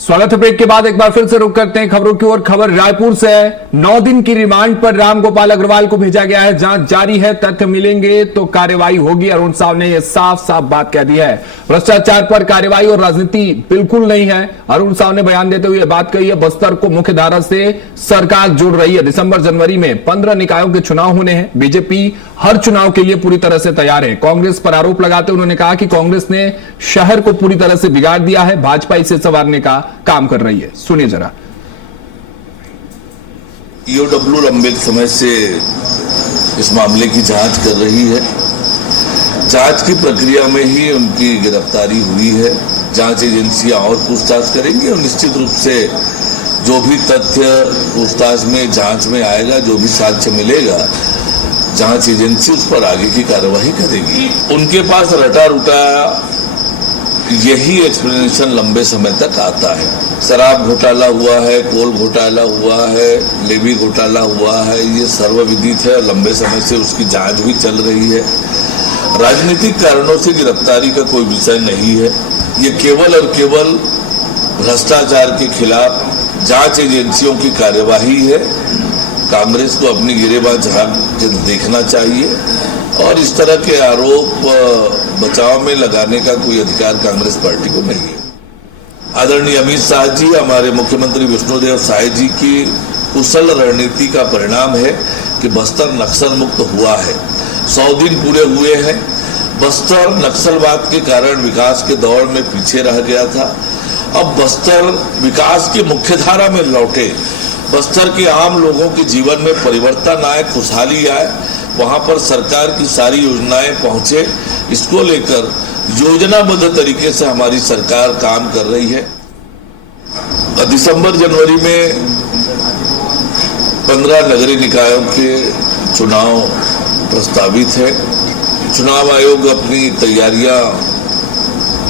स्वागत है। ब्रेक के बाद एक बार फिर से रुक करते हैं खबरों की ओर। खबर रायपुर से है। 9 दिन की रिमांड पर रामगोपाल अग्रवाल को भेजा गया है। जांच जारी है, तथ्य मिलेंगे तो कार्रवाई होगी। अरुण साव ने यह साफ साफ बात कह दी है। भ्रष्टाचार पर कार्रवाई और राजनीति बिल्कुल नहीं है। अरुण साव ने बयान देते हुए बात कही है। बस्तर को मुख्य धारा से सरकार जोड़ रही है। दिसंबर जनवरी में 15 निकायों के चुनाव होने हैं। बीजेपी हर चुनाव के लिए पूरी तरह से तैयार है। कांग्रेस पर आरोप लगाते उन्होंने कहा कि कांग्रेस ने शहर को पूरी तरह से बिगाड़ दिया है। भाजपा इसे संवारने का काम कर रही है। सुनिए जरा। ईओडब्ल्यू लंबे समय से इस मामले की जांच कर रही है। जांच की प्रक्रिया में ही उनकी गिरफ्तारी हुई है। जांच एजेंसियां और पूछताछ करेंगी और निश्चित रूप से जो भी तथ्य पूछताछ में जांच में आएगा, जो भी साक्ष्य मिलेगा, जांच एजेंसी उस पर आगे की कार्रवाई करेगी। उनके पास रटा रुटा यही एक्सप्लेनेशन लंबे समय तक आता है। शराब घोटाला हुआ है, कोल घोटाला हुआ है, लेवी घोटाला हुआ है, ये सर्वविदित है। लंबे समय से उसकी जांच भी चल रही है। राजनीतिक कारणों से गिरफ्तारी का कोई विषय नहीं है। ये केवल और केवल भ्रष्टाचार के खिलाफ जांच एजेंसियों की कार्यवाही है। कांग्रेस को अपनी गिरेबान झांक देखना चाहिए और इस तरह के आरोप बचाव में लगाने का कोई अधिकार कांग्रेस पार्टी को नहीं है। आदरणीय अमित शाह जी, हमारे मुख्यमंत्री विष्णुदेव साय जी की कुशल रणनीति का परिणाम है कि बस्तर नक्सल मुक्त हुआ है। 100 दिन पूरे हुए हैं। बस्तर नक्सलवाद के कारण विकास के दौर में पीछे रह गया था। अब बस्तर विकास की मुख्यधारा में लौटे। बस्तर के आम लोगों के जीवन में परिवर्तन आए, खुशहाली आए, वहां पर सरकार की सारी योजनाएं पहुंचे। इसको लेकर योजनाबद्ध तरीके से हमारी सरकार काम कर रही है। दिसंबर जनवरी में 15 नगरीय निकायों के चुनाव प्रस्तावित है। चुनाव आयोग अपनी तैयारियां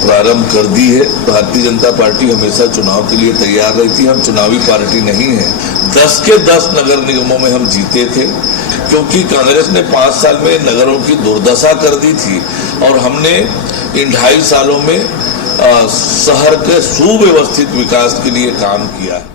प्रारंभ कर दी है। भारतीय जनता पार्टी हमेशा चुनाव के लिए तैयार रहती है। हम चुनावी पार्टी नहीं है। 10 के 10 नगर निगमों में हम जीते थे, क्योंकि कांग्रेस ने 5 साल में नगरों की दुर्दशा कर दी थी और हमने इन 2.5 सालों में शहर के सुव्यवस्थित विकास के लिए काम किया है।